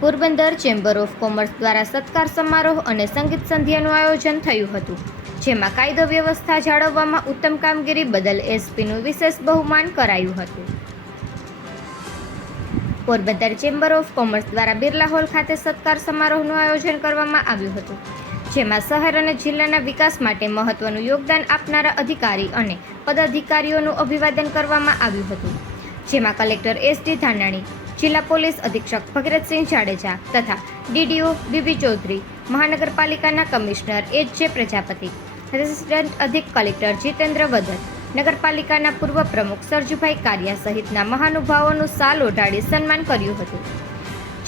Porbandar chamber of commerce દ્વારા સત્કાર સમારોહ અને સંગીત સંધ્યાનું આયોજન થયું હતું, જેમાં કાયદો વ્યવસ્થા જાળવવામાં ઉત્તમ કામગીરી બદલ એસપીનું વિશેષ બહુમાન કરાયું હતું. પોરબંદર ચેમ્બર ઓફ કોમર્સ દ્વારા બિરલા હોલ ખાતે સત્કાર સમારોહનું આયોજન કરવામાં આવ્યું હતું, જેમાં શહેર અને જિલ્લાના વિકાસ માટે મહત્વનું યોગદાન આપનારા અધિકારી અને પદાધિકારીઓનું અભિવાદન કરવામાં આવ્યું હતું, જેમાં કલેક્ટર એસડી ધાનાણી, જિલ્લા પોલીસ અધિક્ષક ભગીરથસિંહ જાડેજા તથા ડીડીઓ બીબી ચૌધરી, મહાનગરપાલિકાના કમિશનર એચ.જે. પ્રજાપતિ, રેસિડેન્ટ અધિક કલેક્ટર જીતેન્દ્ર વદન, નગરપાલિકાના પૂર્વ પ્રમુખ સરજુભાઈ કારિયા સહિતના મહાનુભાવોનું શાલ ઓઢાડી સન્માન કર્યું હતું.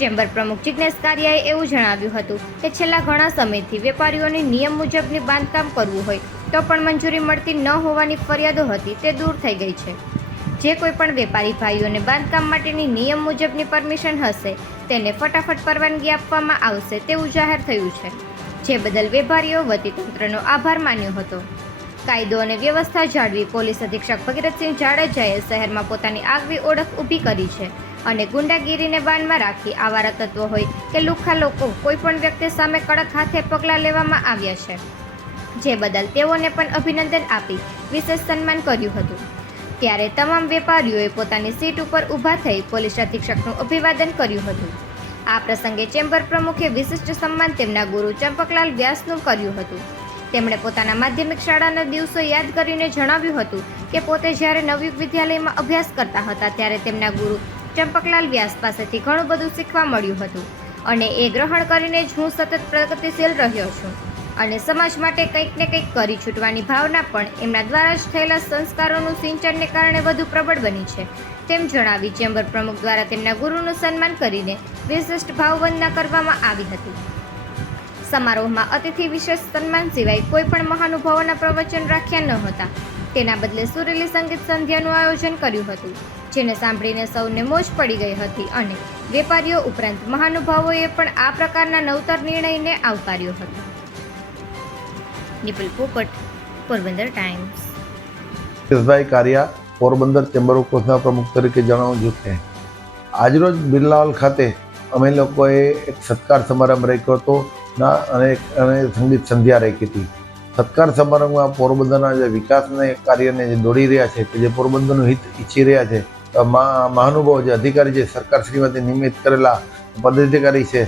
ચેમ્બર પ્રમુખ જિજ્ઞેશ કારિયાએ એવું જણાવ્યું હતું કે છેલ્લા ઘણા સમયથી વેપારીઓની નિયમ મુજબની બાંધકામ કરવું હોય તો પણ મંજૂરી મળતી ન હોવાની ફરિયાદો હતી તે દૂર થઈ ગઈ છે. જે કોઈ પણ વેપારી ભાઈઓને બાંધકામ માટેની નિયમ મુજબની પરમિશન હશે તેને ફટાફટ પરવાનગી આપવામાં આવશે તેવું જાહેર થયું છે, જે બદલ વેપારીઓ વતી તંત્રનો આભાર માન્યો હતો. કાયદો અને વ્યવસ્થા જાળવી પોલીસ અધિક્ષક ભગીરથસિંહ જાડેજાએ શહેરમાં પોતાની આગવી ઓળખ ઊભી કરી છે અને ગુંડાગીરીને બાનમાં રાખી આવારા તત્વો હોય કે લુખ્ખા લોકો કોઈપણ વ્યક્તિ સામે કડક હાથે પગલાં લેવામાં આવ્યા છે, જે બદલ તેઓને પણ અભિનંદન આપી વિશેષ સન્માન કર્યું હતું. ત્યારે તમામ વેપારીઓએ પોતાની સીટ ઉપર ઊભા થઈ પોલીસ અધિક્ષકનું અભિવાદન કર્યું હતું. આ પ્રસંગે ચેમ્બર પ્રમુખે વિશિષ્ટ સન્માન તેમના ગુરુ ચંપકલાલ વ્યાસનું કર્યું હતું. તેમણે પોતાના માધ્યમિક શાળાના દિવસો યાદ કરીને જણાવ્યું હતું કે પોતે જ્યારે નવયુગ વિદ્યાલયમાં અભ્યાસ કરતા હતા ત્યારે તેમના ગુરુ ચંપકલાલ વ્યાસ પાસેથી ઘણું બધું શીખવા મળ્યું હતું અને એ ગ્રહણ કરીને જ હું સતત પ્રગતિશીલ રહ્યો છું અને સમાજ માટે કંઈક ને કંઈક કરી છૂટવાની ભાવના પણ એમના દ્વારા જ થયેલા સંસ્કારોનું સિંચનને કારણે વધુ પ્રબળ બની છે તેમ જણાવી ચેમ્બર પ્રમુખ દ્વારા તેમના ગુરુનું સન્માન કરીને વિશિષ્ટ ભાવવંદના કરવામાં આવી હતી. સમારોહમાં અતિથિ વિશેષ સન્માન સિવાય કોઈ પણ મહાનુભાવોના પ્રવચન રાખ્યા ન હતા. તેના બદલે સુરેલી સંગીત સંધ્યાનું આયોજન કર્યું હતું, જેને સાંભળીને સૌને મોજ પડી ગઈ હતી અને વેપારીઓ ઉપરાંત મહાનુભાવોએ પણ આ પ્રકારના નવતર નિર્ણયને આવકાર્યો હતો. Nipul Popat, Porbandar Times. Jayeshbhai Kariya, Porbandar chamber of કોમર્સના પ્રમુખ તરીકે જણાવું છું કે આજરોજ બિરલા હોલ ખાતે અમે લોકોએ એક સત્કાર સમારંભ રાખ્યો હતો અને સંગીત સંધ્યા રાખી હતી. સત્કાર સમારંભમાં પોરબંદરના જે વિકાસને કાર્યને જે દોડી રહ્યા છે કે જે પોરબંદરનું હિત ઈચ્છી રહ્યા છે, મહાનુભાવો જે અધિકારી જે સરકારશ્રીમાંથી નિયમિત કરેલા પદાધિકારી છે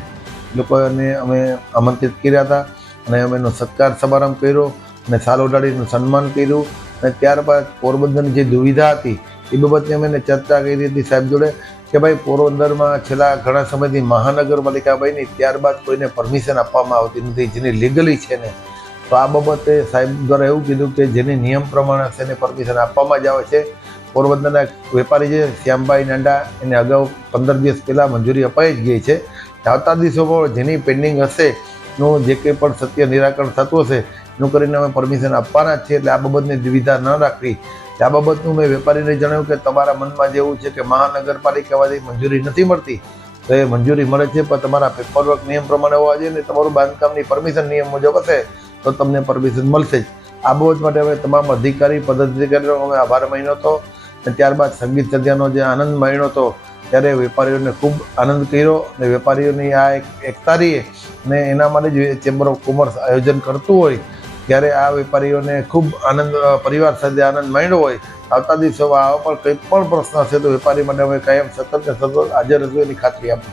લોકોને અમે આમંત્રિત કર્યા હતા અને અમે એનો સત્કાર સમારંભ કર્યો અને શાલ ઓઢાડીનું સન્માન કર્યું. અને ત્યારબાદ પોરબંદરની જે દુવિધા હતી એ બાબતે અમે ચર્ચા કરી હતી સાહેબ જોડે કે ભાઈ પોરબંદરમાં છેલ્લા ઘણા સમયથી મહાનગરપાલિકા બની ત્યારબાદ કોઈને પરમિશન આપવામાં આવતી નથી જેની લીગલી છે ને, તો આ બાબતે સાહેબ દ્વારા એવું કીધું કે જેની નિયમ પ્રમાણે છે એને પરમિશન આપવામાં જ આવે છે. પોરબંદરના વેપારી છે શ્યામભાઈ નાંડા, એને અગાઉ 15 દિવસ પહેલાં મંજૂરી અપાઈ જ ગઈ છે. આવતા દિવસોમાં જેની પેન્ડિંગ હશે નું જે કંઈ પણ સત્ય નિરાકરણ થતું હશે એનું કરીને અમે પરમિશન આપવાના જ છીએ. એટલે આ બાબતની દુવિધા ન રાખવી. આ બાબતનું મેં વેપારીને જણાવ્યું કે તમારા મનમાં જેવું છે કે મહાનગરપાલિકામાંથી મંજૂરી નથી મળતી તો એ મંજૂરી મળે છે, પણ તમારા પેપરવર્ક નિયમ પ્રમાણે હોવા જોઈએ ને તમારું બાંધકામની પરમિશન નિયમ મુજબ હશે તો તમને પરમિશન મળશે જ. આ બાબત માટે અમે તમામ અધિકારી પદાધિકારીઓ અમે આભાર માન્યો હતો અને ત્યારબાદ સંગીત સંધ્યાનો જે આનંદ માણ્યો હતો ત્યારે વેપારીઓને ખૂબ આનંદ કર્યો અને વેપારીઓની આ એક એકતા રહી અને એના માટે જ ચેમ્બર ઓફ કોમર્સ આયોજન કરતું હોય ત્યારે આ વેપારીઓને ખૂબ આનંદ પરિવાર સાથે આનંદ માણ્યો હોય. આવતા દિવસોમાં આવા પણ કંઈ પણ પ્રશ્ન હશે તો વેપારી માટે અમે કાયમ સતત હાજર રહેશું એની ખાતરી આપું.